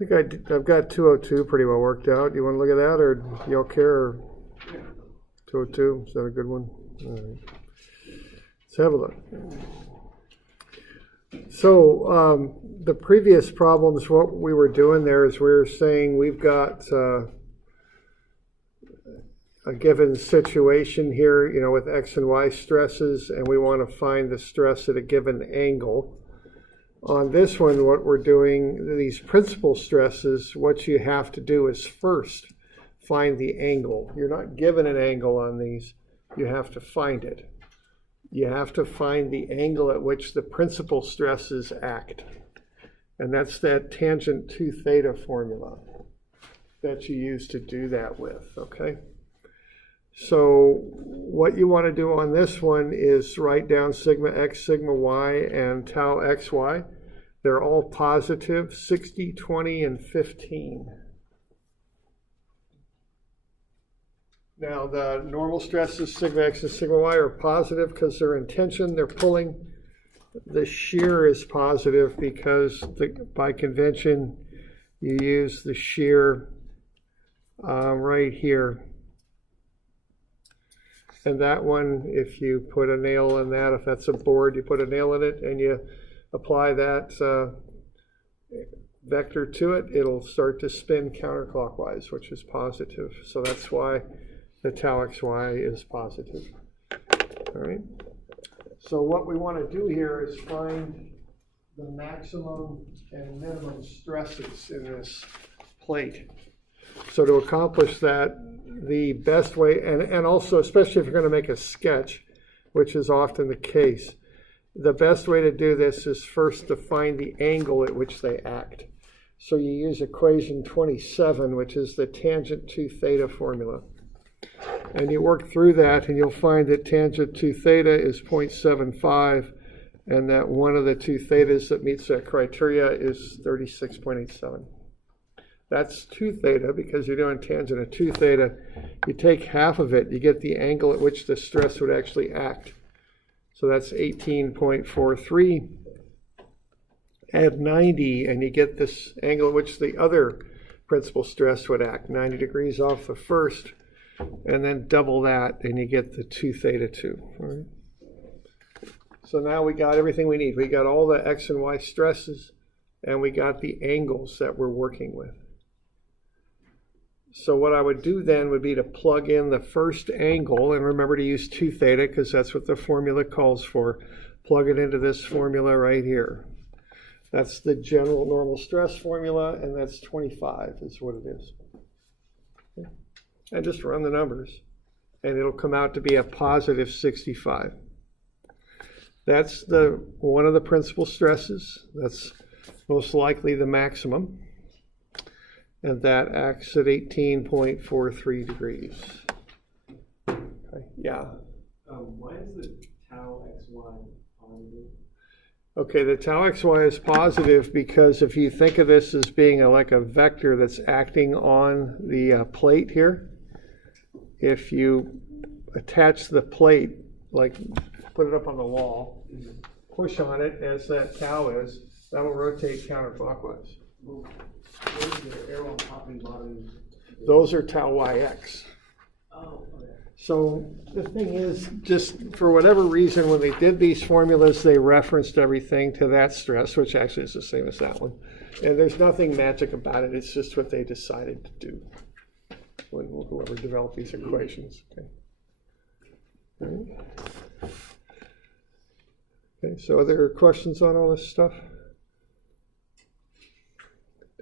think I've got 202 pretty well worked out. You want to look at that, or you all care? Or 202, is that a good one? All right. Let's have a look. So the previous problems, what we were doing there is we were saying we've got a given situation here, you know, with X and Y stresses, and we want to find the stress at a given angle. On this one, what we're doing, these principal stresses, what you have to do is first find the angle. You're not given an angle on these, you have to find it. You have to find the angle at which the principal stresses act. And that's that tangent 2 theta formula that you use to do that with, okay? So what you want to do on this one is write down sigma x, sigma y, and tau xy. They're all positive, 60, 20, and 15. Now the normal stresses, sigma x and sigma y, are positive because they're in tension, they're pulling. The shear is positive because by convention you use the shear right here. And that one, if you put a nail in that, if that's a board, you put a nail in it and you apply that vector to it, it'll start to spin counterclockwise, which is positive. So that's why the tau xy is positive. All right. So what we want to do here is find the maximum and minimum stresses in this plate. So to accomplish that, the best way, and also especially if you're going to make a sketch, which is often the case, the best way to do this is first to find the angle at which they act. So you use equation 27, which is the tangent 2 theta formula. And you work through that and you'll find that tangent 2 theta is 0.75 and that one of the 2 thetas that meets that criteria is 36.87. That's 2 theta because you're doing tangent of 2 theta. You take half of it, you get the angle at which the stress would actually act. So that's 18.43. Add 90 and you get this angle at which the other principal stress would act, 90 degrees off the first, and then double that and you get the 2 theta 2. All right. So now we got everything we need. We got all the X and Y stresses and we got the angles that we're working with. So what I would do then would be to plug in the first angle, and remember to use 2 theta because that's what the formula calls for. Plug it into this formula right here. That's the general normal stress formula, and that's 25 is what it is. Okay. And just run the numbers, and it'll come out to be a positive 65. That's one of the principal stresses. That's most likely the maximum. And that acts at 18.43 degrees. Okay. Yeah. Why is the tau xy positive? Okay, the tau xy is positive because if you think of this as being like a vector that's acting on the plate here, if you attach the plate, like put it up on the wall, push on it as that tau is, that'll rotate counterclockwise. Where's the arrow on top and bottom? Those are tau yx. Oh, okay. So the thing is, just for whatever reason, when they did these formulas, they referenced everything to that stress, which actually is the same as that one. And there's nothing magic about it. It's just what they decided to do when whoever developed these equations. Okay. All right. Okay, so are there questions on all this stuff?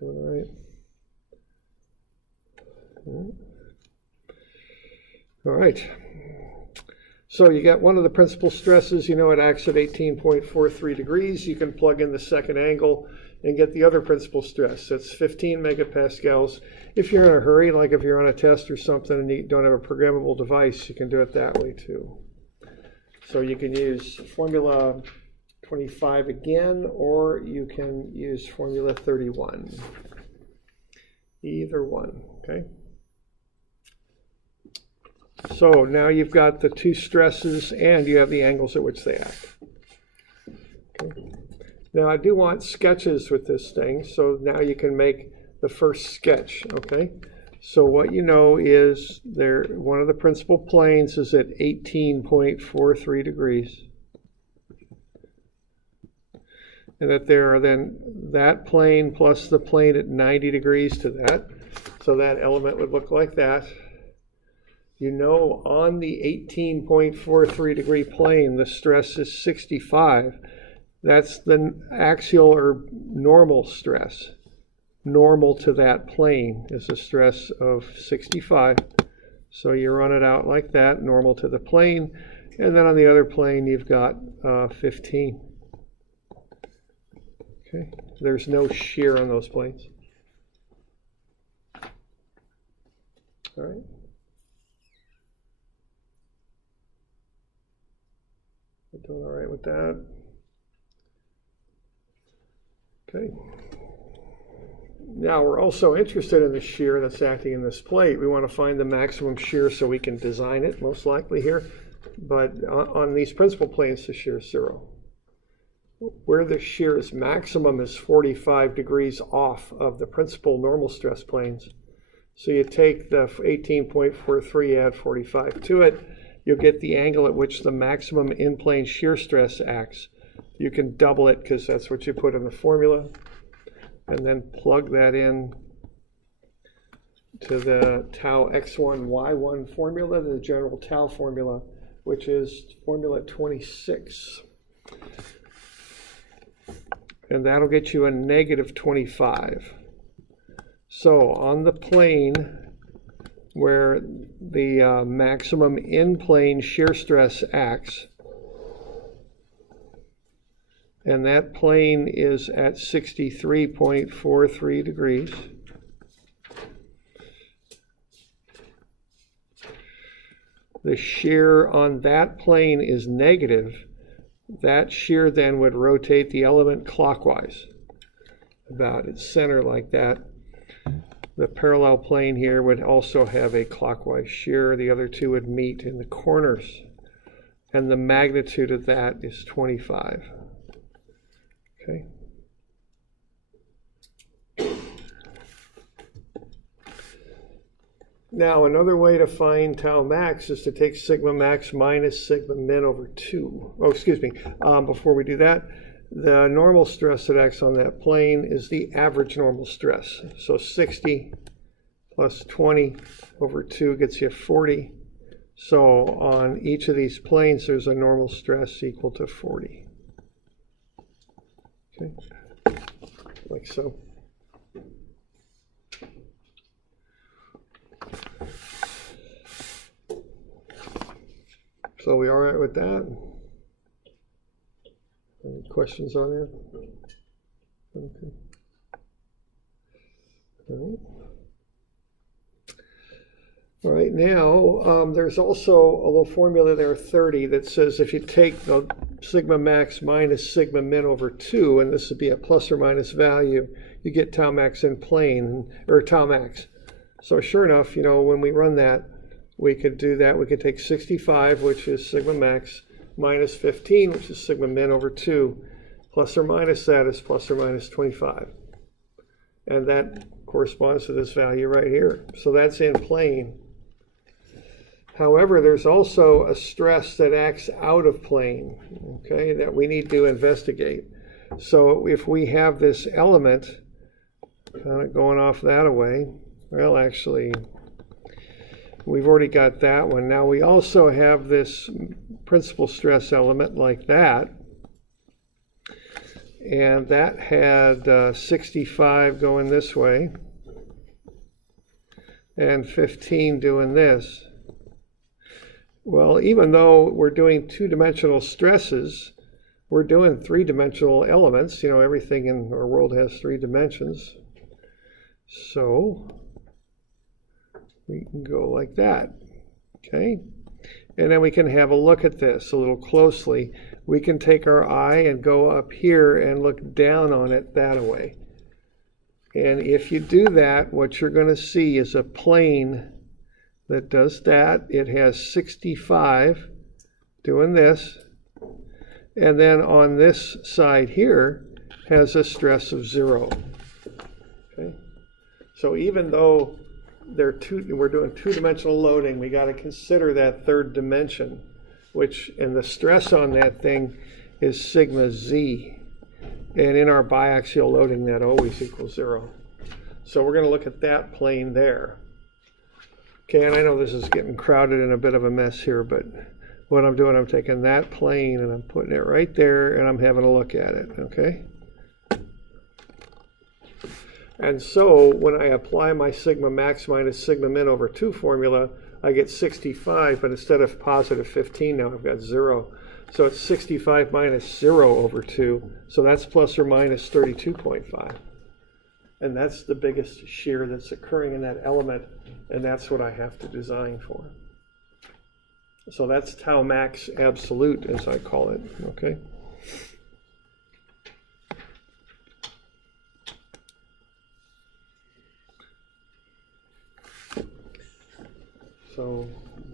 Doing all right? All right. So you got one of the principal stresses, you know it acts at 18.43 degrees. You can plug in the second angle and get the other principal stress. That's 15 megapascals. If you're in a hurry, like if you're on a test or something and you don't have a programmable device, you can do it that way too. So you can use formula 25 again, or you can use formula 31. Either one, okay? So now you've got the 2 stresses and you have the angles at which they act. Okay. Now I do want sketches with this thing, so now you can make the first sketch, okay? So what you know is one of the principal planes is at 18.43 degrees. And that there are then that plane plus the plane at 90 degrees to that. So that element would look like that. You know on the 18.43 degree plane, the stress is 65. That's the axial or normal stress. Normal to that plane is a stress of 65. So you run it out like that, normal to the plane. And then on the other plane, you've got 15. Okay, there's no shear on those planes. All right. We're doing all right with that. Okay. Now we're also interested in the shear that's acting in this plate. We want to find the maximum shear so we can design it, most likely here. But on these principal planes, the shear is 0. Where the shear is maximum is 45 degrees off of the principal normal stress planes. So you take the 18.43, add 45 to it, you'll get the angle at which the maximum in-plane shear stress acts. You can double it because that's what you put in the formula, and then plug that in to the tau x1 y1 formula, the general tau formula, which is formula 26. And that'll get you a negative 25. So on the plane where the maximum in-plane shear stress acts, and that plane is at 63.43 degrees, the shear on that plane is negative. That shear then would rotate the element clockwise, about its center like that. The parallel plane here would also have a clockwise shear. The other two would meet in the corners. And the magnitude of that is 25. Okay. Now, another way to find tau max is to take sigma max minus sigma min over 2. Oh, excuse me. Before we do that, the normal stress that acts on that plane is the average normal stress. So 60 plus 20 over 2 gets you 40. So on each of these planes, there's a normal stress equal to 40. Okay, like so. So we all right with that? Any questions on it? Okay. All right, now there's also a little formula there, 30, that says if you take the sigma max minus sigma min over 2, and this would be a plus or minus value, you get tau max in plane, or tau max. So sure enough, you know, when we run that, we could do that. We could take 65, which is sigma max, minus 15, which is sigma min over 2. Plus or minus that is plus or minus 25. And that corresponds to this value right here. So that's in plane. However, there's also a stress that acts out of plane, okay, that we need to investigate. So if we have this element kind of going off that away, well, actually, we've already got that one. Now we also have this principal stress element like that. And that had 65 going this way and 15 doing this. Well, even though we're doing two-dimensional stresses, we're doing three-dimensional elements. You know, everything in our world has 3 dimensions. So we can go like that, okay? And then we can have a look at this a little closely. We can take our eye and go up here and look down on it that way. And if you do that, what you're going to see is a plane that does that. It has 65 doing this. And then on this side here has a stress of 0. Okay? So even though we're doing two-dimensional loading, we got to consider that third dimension, which, and the stress on that thing is sigma z. And in our biaxial loading, that always equals 0. So we're going to look at that plane there. Okay, and I know this is getting crowded and a bit of a mess here, but what I'm doing, I'm taking that plane and I'm putting it right there and I'm having a look at it, okay? And so when I apply my sigma max minus sigma min over 2 formula, I get 65, but instead of positive 15 now I've got 0. So it's 65 minus 0 over 2, so that's plus or minus 32.5. And that's the biggest shear that's occurring in that element, and that's what I have to design for. So that's tau max absolute, as I call it, okay? So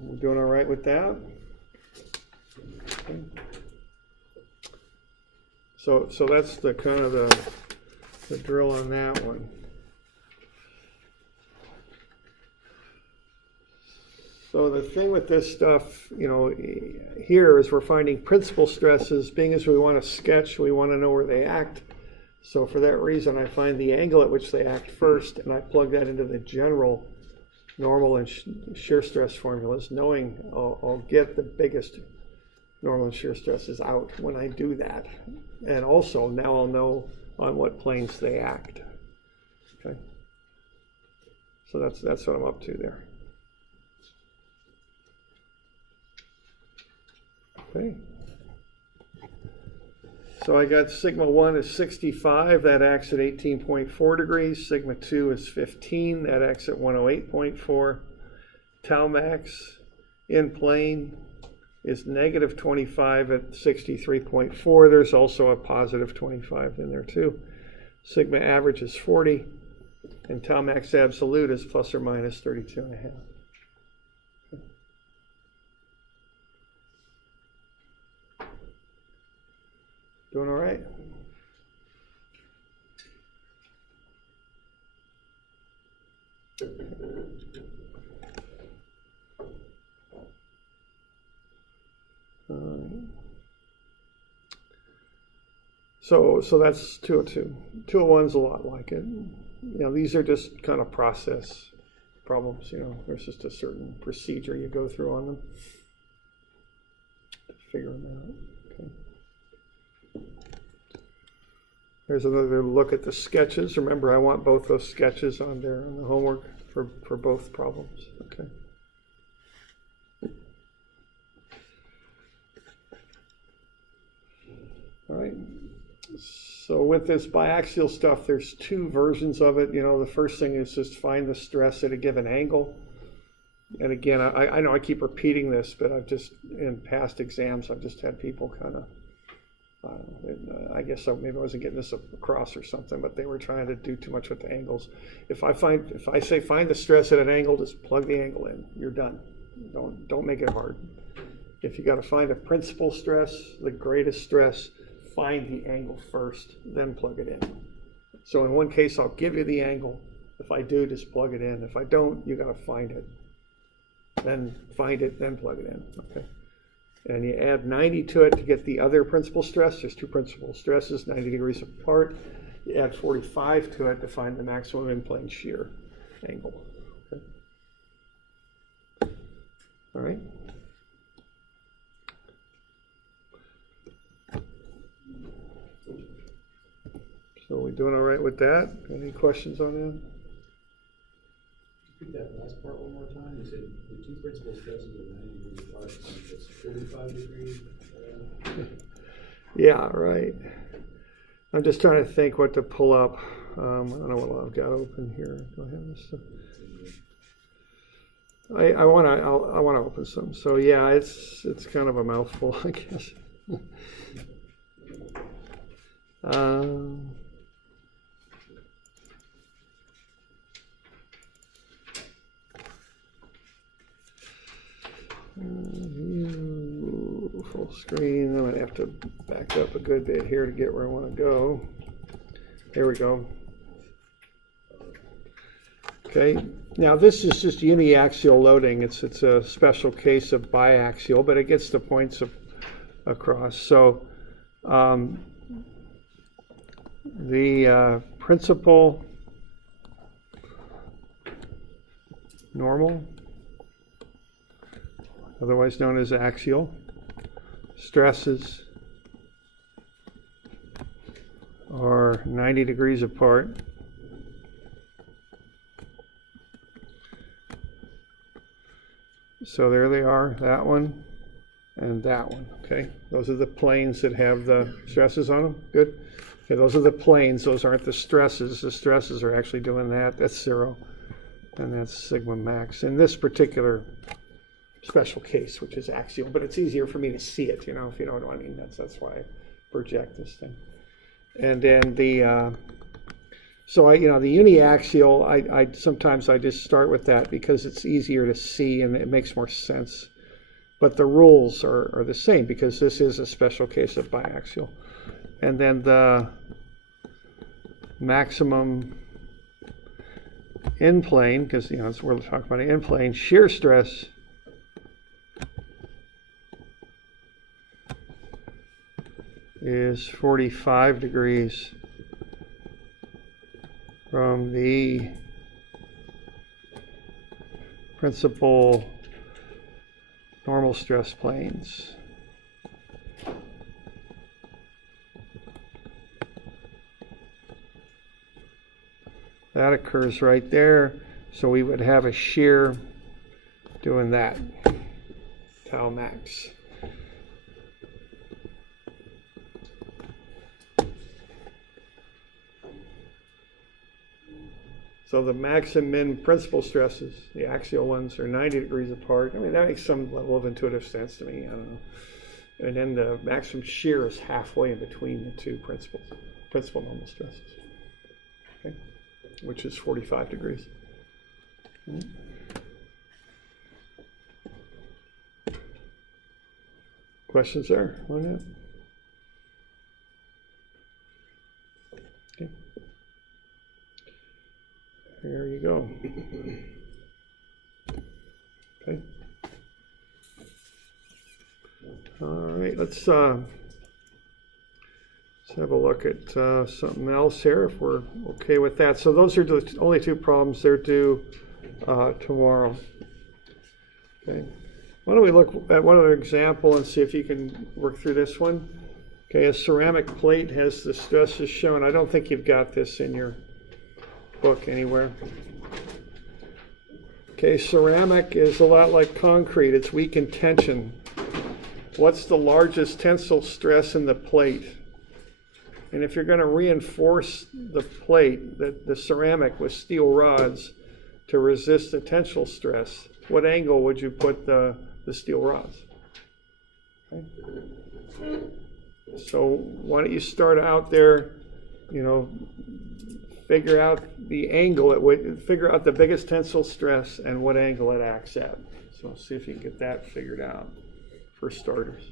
we're doing all right with that? Okay. So that's the kind of the drill on that one. So the thing with this stuff, you know, here is we're finding principal stresses. Being as we want to sketch, we want to know where they act. So for that reason, I find the angle at which they act first, and I plug that into the general normal and shear stress formulas, knowing I'll get the biggest normal and shear stresses out when I do that. And also, now I'll know on what planes they act. Okay. So that's what I'm up to there. Okay. So I got sigma 1 is 65, that acts at 18.4 degrees. Sigma 2 is 15, that acts at 108.4. Tau max in plane is negative 25 at 63.4. There's also a positive 25 in there too. Sigma average is 40, and tau max absolute is plus or minus 32.5. Doing all right? So that's 202. 201's a lot like it. You know, these are just kind of process problems, you know. There's just a certain procedure you go through on them to figure them out. Okay. There's another look at the sketches. Remember, I want both those sketches on there on the homework for both problems. Okay. All right. So with this biaxial stuff, there's two versions of it. You know, the first thing is just find the stress at a given angle. And again, I know I keep repeating this, but I've just, in past exams, I've just had people kind of, I guess maybe I wasn't getting this across or something, but they were trying to do too much with the angles. If I say find the stress at an angle, just plug the angle in. You're done. Don't make it hard. If you got to find a principal stress, the greatest stress, find the angle first, then plug it in. So in one case, I'll give you the angle. If I do, just plug it in. If I don't, you got to find it. Then find it, then plug it in. Okay. And you add 90 to it to get the other principal stress. There's two principal stresses, 90 degrees apart. You add 45 to it to find the maximum in-plane shear angle. Okay. All right. So we doing all right with that? Any questions on that? Repeat that last part one more time. You said the two principal stresses are 90 degrees apart. It's 45 degrees. Yeah, right. I'm just trying to think what to pull up. I don't know what I've got open here. Do I have this stuff? I want to open some. So yeah, it's kind of a mouthful, I guess. Full screen. I'm going to have to back up a good bit here to get where I want to go. Here we go. Okay, now this is just uniaxial loading. It's a special case of biaxial, but it gets the points across. So the principal normal, otherwise known as axial, stresses are 90 degrees apart. So there they are, that one and that one, okay? Those are the planes that have the stresses on them, good? Okay, those are the planes, those aren't the stresses. The stresses are actually doing that, that's 0, and that's sigma max. In this particular special case, which is axial, but it's easier for me to see it, you know, if you know what I mean. That's why I project this thing. And then the, so the uniaxial, I sometimes I just start with that because it's easier to see and it makes more sense. But the rules are the same because this is a special case of biaxial. And then the maximum in plane, because we're talking about an in plane shear stress is 45 degrees from the principal normal stress planes. That occurs right there, so we would have a shear doing that, tau max. So the max and min principal stresses, the axial ones, are 90 degrees apart. I mean, that makes some level of intuitive sense to me. I don't know. And then the maximum shear is halfway in between the two principal normal stresses, okay, which is 45 degrees. Questions there on that? Okay. There you go. Okay. All right, let's have a look at something else here if we're okay with that. So those are the only two problems. They're due tomorrow. Okay. Why don't we look at one other example and see if you can work through this one. Okay, a ceramic plate has the stresses shown. I don't think you've got this in your book anywhere. Okay, ceramic is a lot like concrete. It's weak in tension. What's the largest tensile stress in the plate? And if you're going to reinforce the plate, the ceramic with steel rods to resist the tensile stress, what angle would you put the steel rods? Okay. So why don't you start out there, figure out the angle figure out the biggest tensile stress and what angle it acts at. So see if you can get that figured out for starters.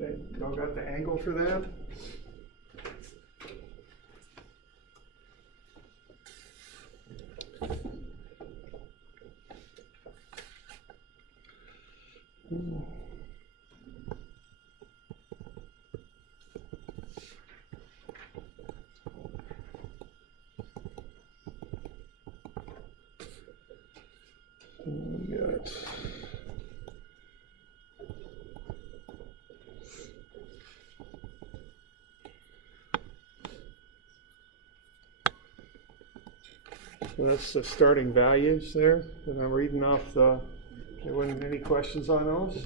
Okay, y'all got the angle for that? We got so that's the starting values there, and I'm reading off the. There wasn't any questions on those.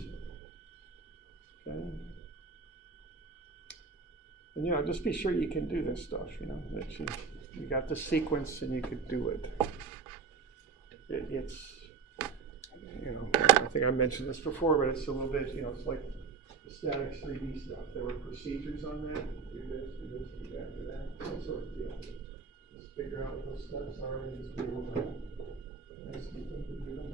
Okay. And just be sure you can do this stuff. That you got the sequence and you could do it. It's. I think I mentioned this before, but it's a little bit, it's like the statics 3D stuff. There were procedures on that. Do this, do that, do that. Some sort of deal. Just figure out what those steps are and just be able to execute them to do them.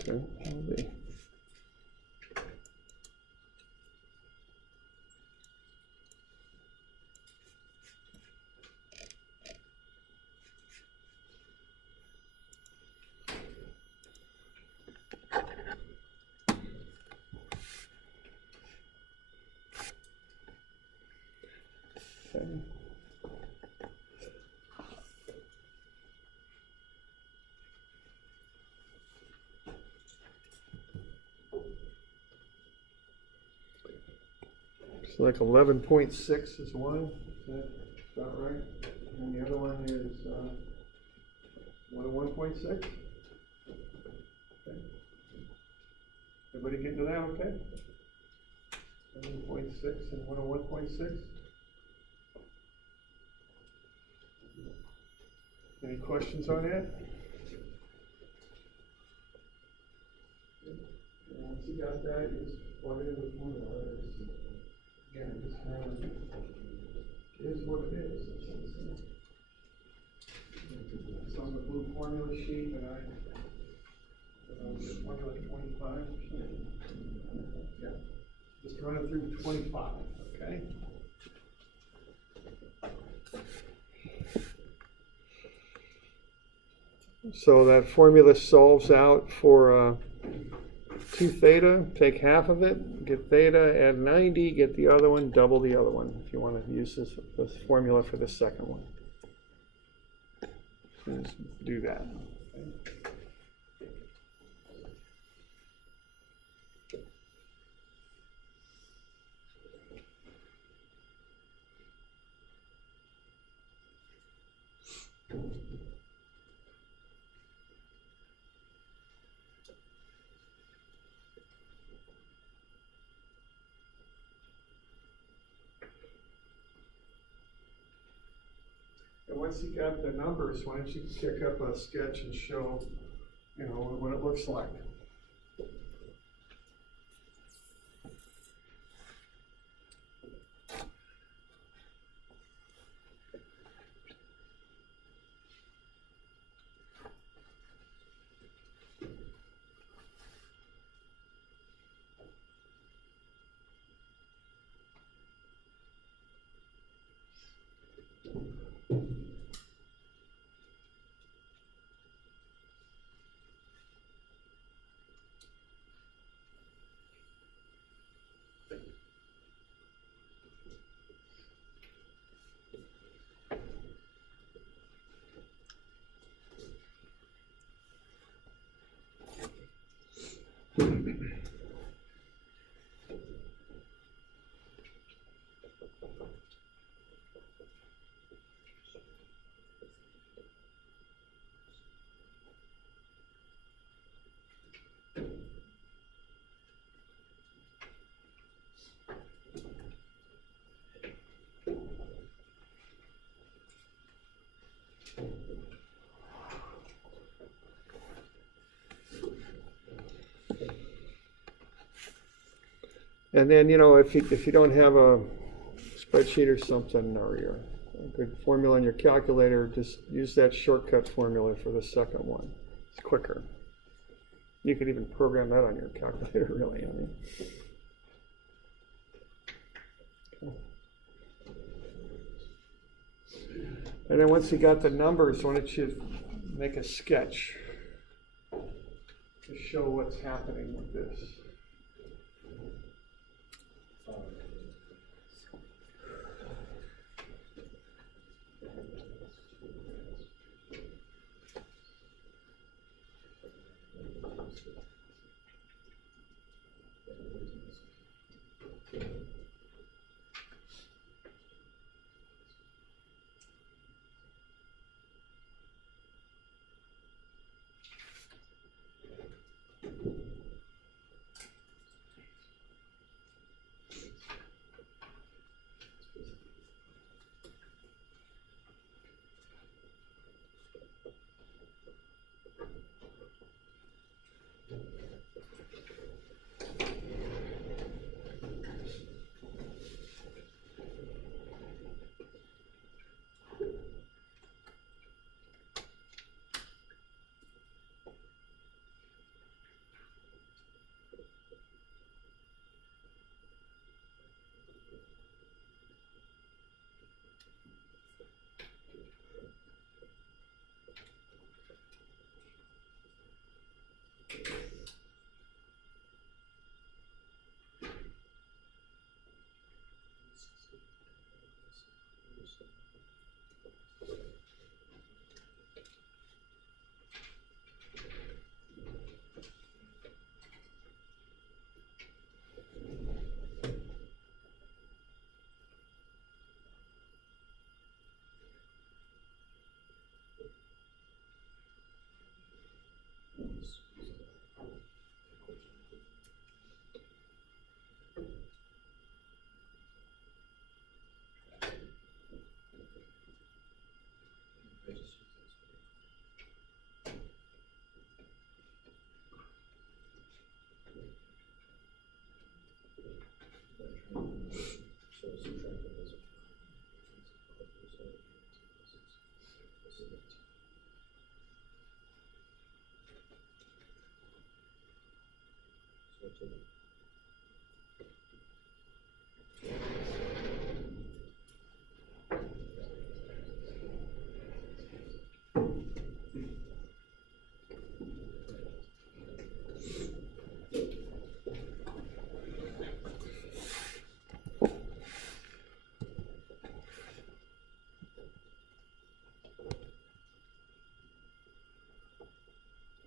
Okay, that'll be. Okay. So like 11.6 is one, is that about right? And the other one is 101.6? Okay. Everybody getting to that okay? 7.6 and 101.6? Any questions on that? Once you got that, you just plug it in the formula. Again, it just kind of is what it is. It's on the blue formula sheet, and formula 25. Yeah, just run it through 25. Okay. So that formula solves out for 2 theta, take half of it, get theta, add 90, get the other one, double the other one, if you want to use this formula for the second one. So just do that. Okay. And once you got the numbers, why don't you kick up a sketch and show, what it looks like. And then, if you don't have a spreadsheet or something, or a good formula on your calculator, just use that shortcut formula for the second one. It's quicker. You could even program that on your calculator, really. And then once you got the numbers, why don't you make a sketch to show what's happening with this.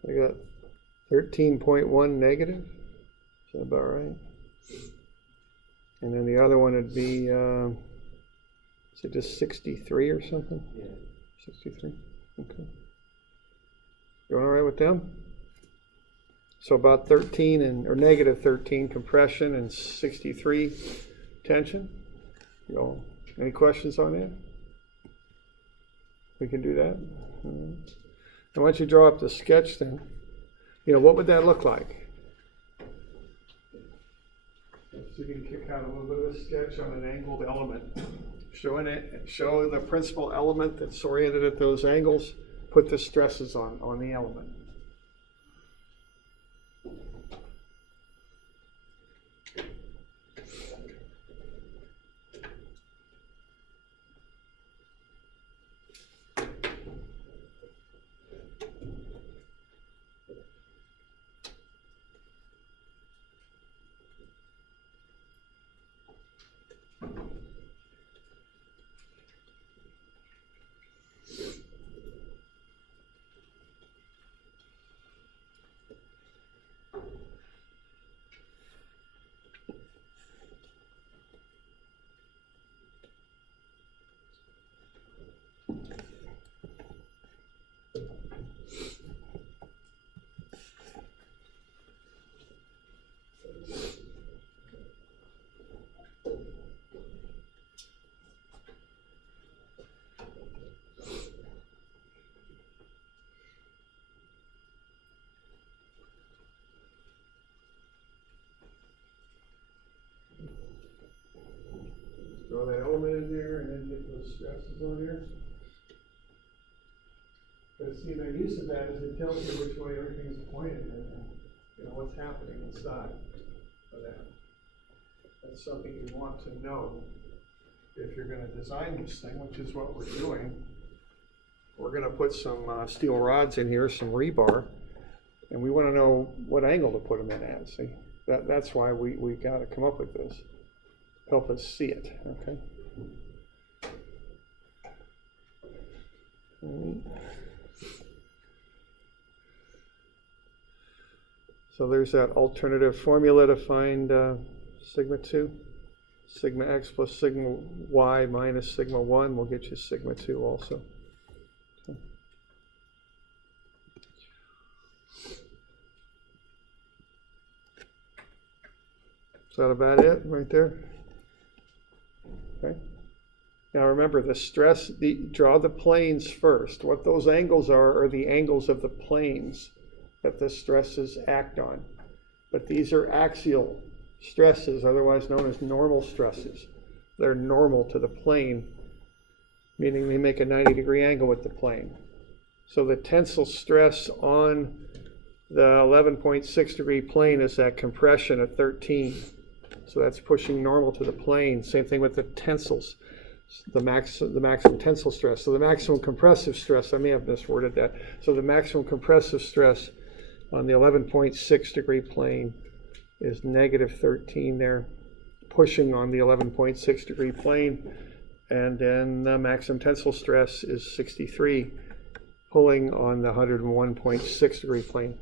I got 13.1 negative. Is that about right? And then the other one would be, is it just 63 or something? Yeah. 63? Okay. Doing all right with them? So about 13 or negative 13 compression and 63 tension. Any questions on that? We can do that. All right. And once you draw up the sketch, then, what would that look like? So you can kick out a little bit of a sketch on an angled element. Show the principal element that's oriented at those angles, put the stresses on the element. principle in here? But see, the use of that is it tells you which way everything's pointed and you know what's happening inside of that. That's something you want to know if you're going to design this thing, which is what we're doing. We're going to put some steel rods in here, some rebar, and we want to know what angle to put them in at. See, that's why we got to come up with this. Help us see it, okay? So there's that alternative formula to find sigma 2. Sigma x plus sigma y minus sigma 1 will get you sigma 2 also. Okay. Is that about it right there? Okay. Now remember the stress, draw the planes first. What those angles are the angles of the planes that the stresses act on. But these are axial stresses, otherwise known as normal stresses. They're normal to the plane, meaning they make a 90-degree angle with the plane. So the tensile stress on the 11.6 degree plane is that compression at 13. So that's pushing normal to the plane. Same thing with the tensils, the maximum tensile stress. So the maximum compressive stress, I may have misworded that. So the maximum compressive stress on the 11.6 degree plane is negative 13 there, pushing on the 11.6 degree plane. And then the maximum tensile stress is 63, pulling on the 101.6 degree plane.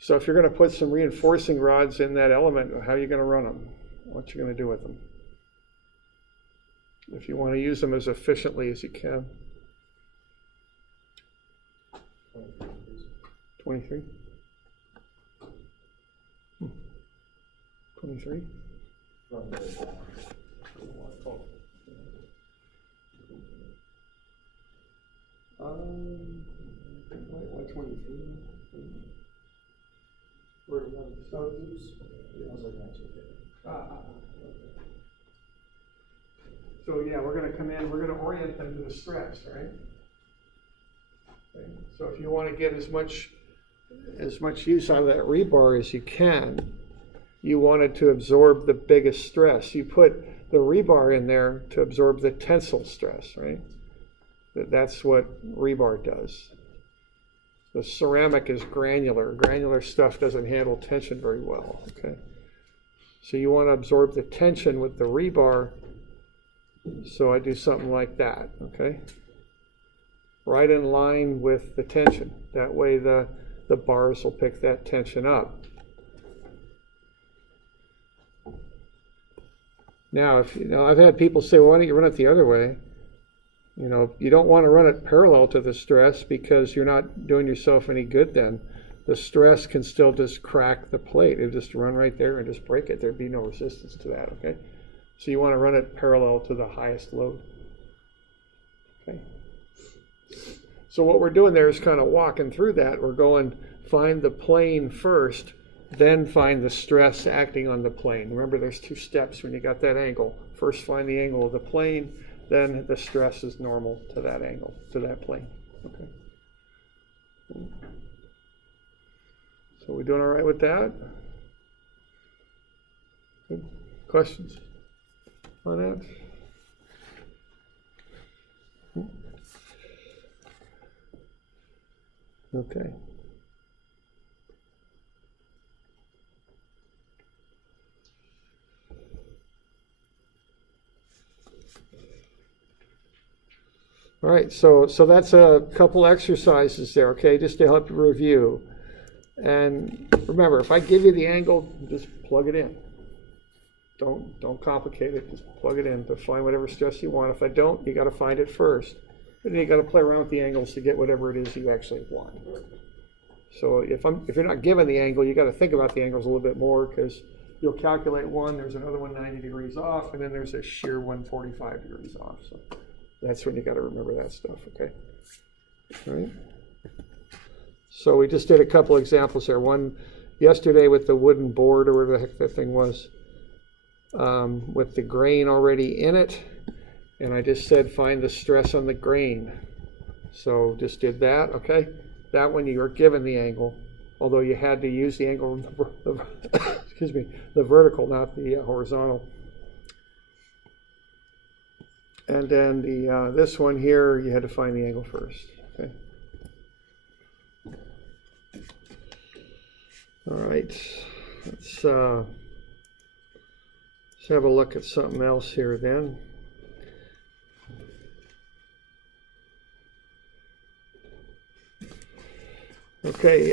So if you're going to put some reinforcing rods in that element, how are you going to run them? What are you going to do with them? If you want to use them as efficiently as you can. 23? 23? Why 23? So yeah, we're going to come in, we're going to orient them to the stress, right? Okay. So if you want to get as much use out of that rebar as you can, you want it to absorb the biggest stress. You put the rebar in there to absorb the tensile stress, right? That's what rebar does. The ceramic is granular. Granular stuff doesn't handle tension very well, okay? So you want to absorb the tension with the rebar. So I do something like that, okay? Right in line with the tension. That way the bars will pick that tension up. Now, if you know, I've had people say, well, why don't you run it the other way? You know, you don't want to run it parallel to the stress because you're not doing yourself any good then. The stress can still just crack the plate. It'll just run right there and just break it. There'd be no resistance to that, okay? So you want to run it parallel to the highest load. Okay. So what we're doing there is kind of walking through that. We're going, find the plane first, then find the stress acting on the plane. Remember, there's two steps when you got that angle. First, find the angle of the plane, then the stress is normal to that angle, to that plane. Okay. So we doing all right with that? Good. Questions on that? Okay. All right, so that's a couple exercises there, okay, just to help you review. And remember, if I give you the angle, just plug it in. Don't complicate it, just plug it in to find whatever stress you want. If I don't, you got to find it first. And then you got to play around with the angles to get whatever it is you actually want. So if you're not given the angle, you got to think about the angles a little bit more, because you'll calculate one, there's another one 90 degrees off, and then there's a shear 145 degrees off. So that's when you got to remember that stuff, okay? All right. So we just did a couple examples there. One yesterday with the wooden board, or whatever the heck that thing was, with the grain already in it. And I just said find the stress on the grain. So just did that, okay? That one you were given the angle, although you had to use the angle, excuse me, the vertical, not the horizontal. And then the this one here, you had to find the angle first, okay? All right, let's have a look at something else here then. Okay,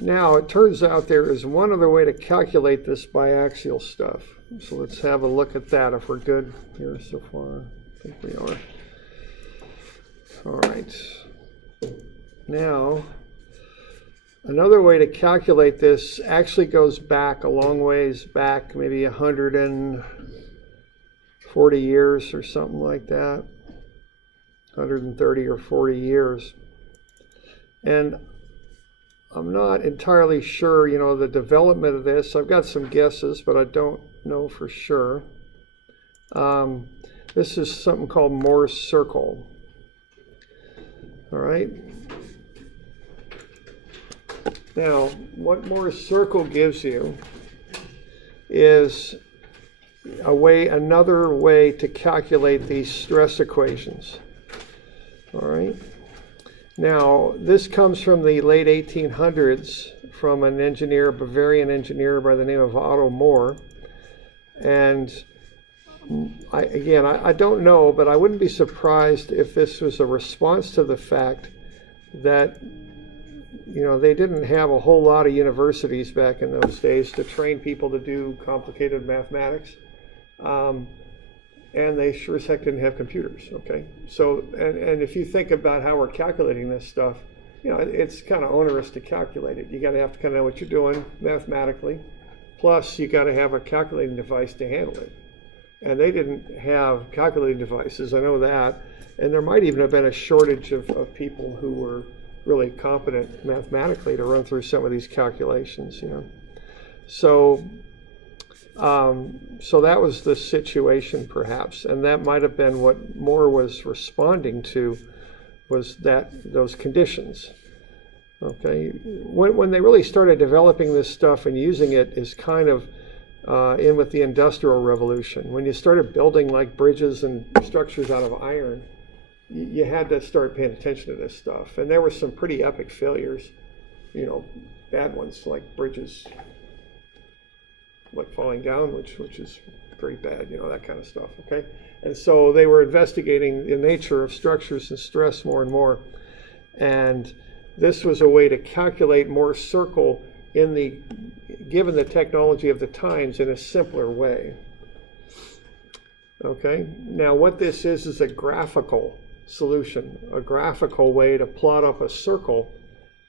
now it turns out there is one other way to calculate this biaxial stuff. So let's have a look at that if we're good here so far. I think we are. All right. Now, another way to calculate this actually goes back a long ways back, maybe 140 years or something like that. 130 or 40 years. And I'm not entirely sure, you know, the development of this. I've got some guesses, but I don't know for sure. This is something called Mohrs circle. All right. Now, what Mohrs circle gives you is another way to calculate these stress equations. All right. Now, this comes from the late 1800s from an engineer, a Bavarian engineer by the name of Otto Mohr. And I don't know, but I wouldn't be surprised if this was a response to the fact that, you know, they didn't have a whole lot of universities back in those days to train people to do complicated mathematics. And they sure as heck didn't have computers, okay? So, and if you think about how we're calculating this stuff, you know, it's kind of onerous to calculate it. You got to have to kind of know what you're doing mathematically. Plus, you got to have a calculating device to handle it. And they didn't have calculating devices, I know that. And there might even have been a shortage of people who were really competent mathematically to run through some of these calculations, you know. So that was the situation, perhaps, and that might have been what Mohr was responding to, was those conditions. Okay, when they really started developing this stuff and using it is kind of in with the Industrial Revolution. When you started building like bridges and structures out of iron, you had to start paying attention to this stuff, and there were some pretty epic failures, you know, bad ones like bridges like falling down, which is pretty bad, you know, that kind of stuff, okay? And so they were investigating the nature of structures and stress more and more. And this was a way to calculate Mohrs circle given the technology of the times in a simpler way. Okay, now what this is a graphical solution, a graphical way to plot up a circle,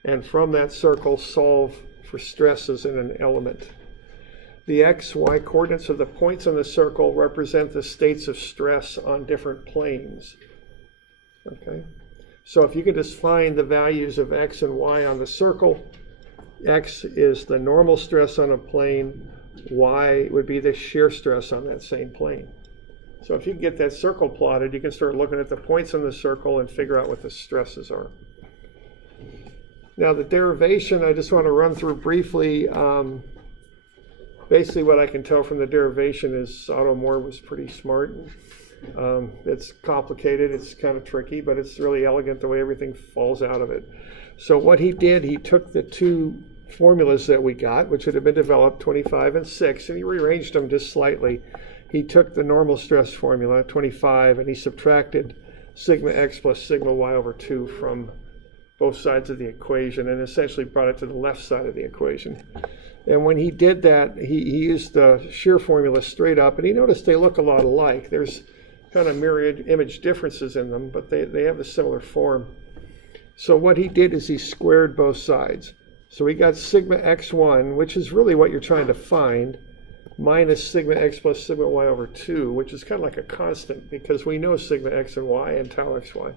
and from that circle solve for stresses in an element. The x, y coordinates of the points on the circle represent the states of stress on different planes. Okay, so if you could just find the values of x and y on the circle, x is the normal stress on a plane, y would be the shear stress on that same plane. So if you can get that circle plotted, you can start looking at the points on the circle and figure out what the stresses are. Now the derivation, I just want to run through briefly. Basically what I can tell from the derivation is Otto Mohr was pretty smart. It's complicated, it's kind of tricky, but it's really elegant the way everything falls out of it. So what he did, he took the two formulas that we got, which had been developed, 25 and 6, and he rearranged them just slightly. He took the normal stress formula, 25, and he subtracted sigma x plus sigma y over 2 from both sides of the equation and essentially brought it to the left side of the equation. And when he did that, he used the shear formula straight up, and he noticed they look a lot alike. There's kind of mirrored image differences in them, but they have a similar form. So what he did is he squared both sides. So we got sigma x1, which is really what you're trying to find, minus sigma x plus sigma y over 2, which is kind of like a constant because we know sigma x and y and tau xy.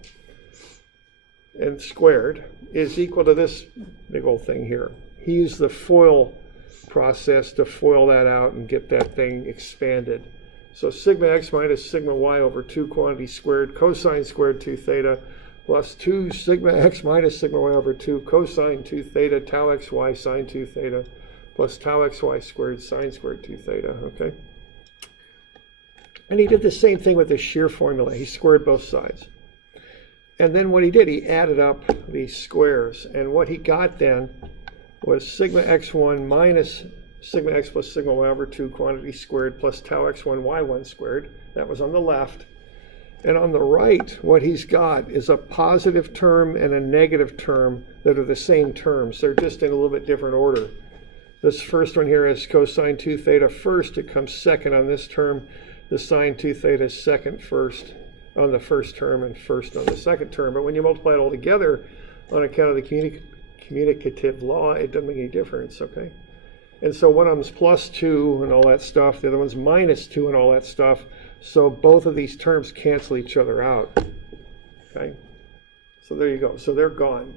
And squared is equal to this big old thing here. He used the FOIL process to FOIL that out and get that thing expanded. So sigma x minus sigma y over 2 quantity squared cosine squared 2 theta plus 2 sigma x minus sigma y over 2 cosine 2 theta tau xy sine 2 theta plus tau xy squared sine squared 2 theta, okay? And he did the same thing with the shear formula. He squared both sides. And then what he did, he added up these squares. And what he got then was sigma x1 minus sigma x plus sigma y over 2 quantity squared plus tau x1 y1 squared. That was on the left. And on the right, what he's got is a positive term and a negative term that are the same terms. They're just in a little bit different order. This first one here is cosine 2 theta first. It comes second on this term. The sine 2 theta is second first on the first term and first on the second term. But when you multiply it all together on account of the communicative law, it doesn't make any difference, okay? And so one of them's plus 2 and all that stuff. The other one's minus 2 and all that stuff. So both of these terms cancel each other out, okay? So there you go. So they're gone,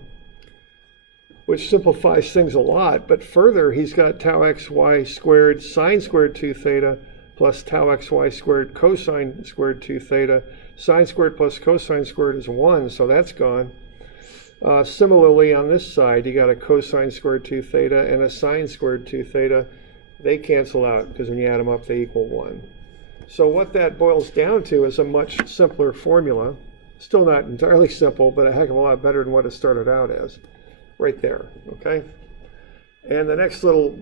which simplifies things a lot. But further, he's got tau xy squared sine squared 2 theta plus tau xy squared cosine squared 2 theta. Sine squared plus cosine squared is 1, so that's gone. Similarly, on this side, you got a cosine squared 2 theta and a sine squared 2 theta. They cancel out because when you add them up, they equal 1. So what that boils down to is a much simpler formula. Still not entirely simple, but a heck of a lot better than what it started out as. Right there, okay? And the next little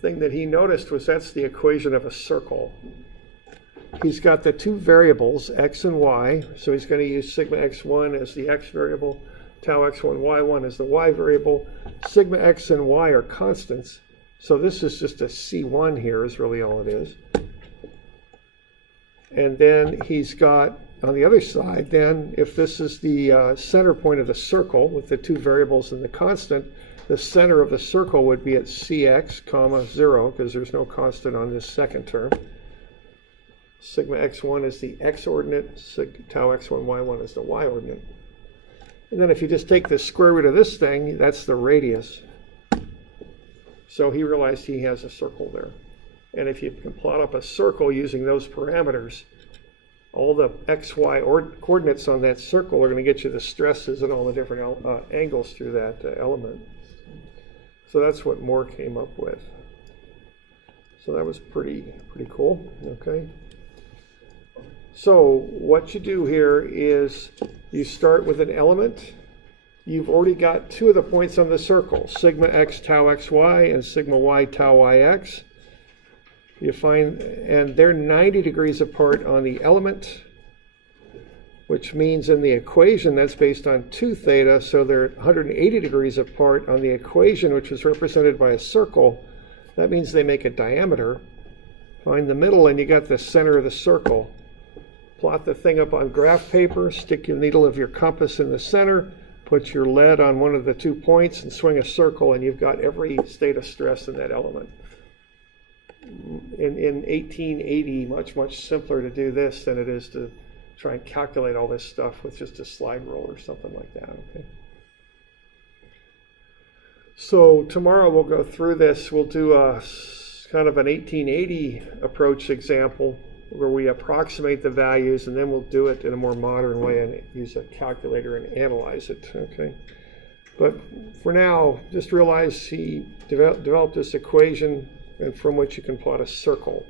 thing that he noticed was that's the equation of a circle. He's got the two variables, x and y, so he's going to use sigma x1 as the x variable, tau x1, y1 as the y variable. Sigma x and y are constants, so this is just a C1 here is really all it is. And then he's got, on the other side, then, if this is the center point of the circle with the two variables and the constant, the center of the circle would be at Cx, comma, 0, because there's no constant on this second term. Sigma x1 is the x ordinate, tau x1, y1 is the y ordinate. And then if you just take the square root of this thing, that's the radius. So he realized he has a circle there. And if you can plot up a circle using those parameters, all the xy coordinates on that circle are going to get you the stresses and all the different angles through that element. So that's what Mohr came up with. So that was pretty cool, okay? So what you do here is you start with an element. You've already got two of the points on the circle, sigma x tau xy and sigma y tau yx. You find, and they're 90 degrees apart on the element, which means in the equation that's based on 2 theta, so they're 180 degrees apart on the equation, which is represented by a circle. That means they make a diameter. Find the middle and you got the center of the circle. Plot the thing up on graph paper, stick your needle of your compass in the center, put your lead on one of the 2 points and swing a circle, and you've got every state of stress in that element. In 1880, much simpler to do this than it is to try and calculate all this stuff with just a slide rule or something like that, okay? So tomorrow we'll go through this. We'll do a kind of an 1880 approach example where we approximate the values, and then we'll do it in a more modern way and use a calculator and analyze it, okay? But for now, just realize he developed this equation and from which you can plot a circle.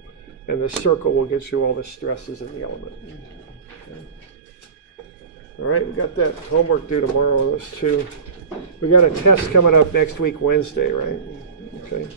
And the circle will get you all the stresses in the element. Okay. All right, we got that homework due tomorrow, those two. We got a test coming up next week, Wednesday, right? Okay.